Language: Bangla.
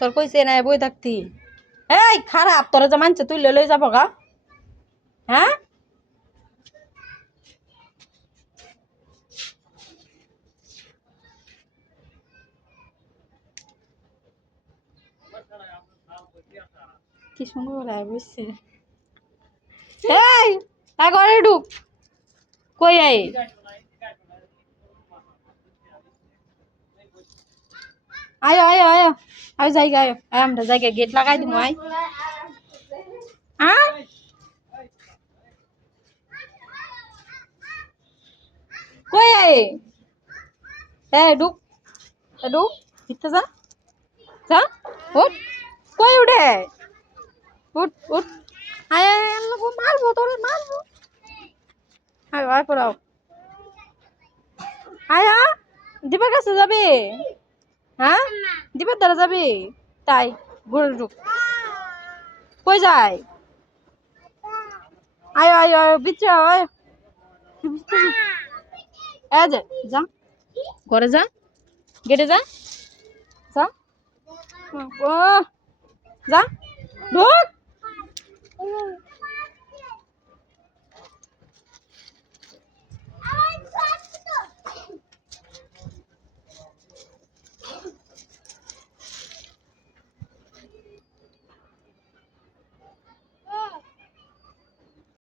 তোর কইছে না বই থাকতি এই খারাপ তোরা যে মানছে তুই লই যাব গা হ্যাঁ কি সুন্দর লাগে বুঝছে এই ঘরে ঢুক কই আই আয় আয় আয় আয় জায়গা আয় আমরা জায়গা গেট লাগাই দিমু আয় হ্যাঁ কই আই ঢুক ঢুক ভিতরে যা যা উঠ কই উঠে উঠ উঠ আয় আয় আল্লাহ মারবো তোরে মারবো আয় আয় পড়াও আয় দিবার কাছে যাবে হ্যাঁ দিবার দ্বারা যাবে তাই ঘুরে ঢুক কই যায় আয় আয় আয় ভিতরে আয় যা যা ঘরে যা গেটে যা যা ও যা ঢুক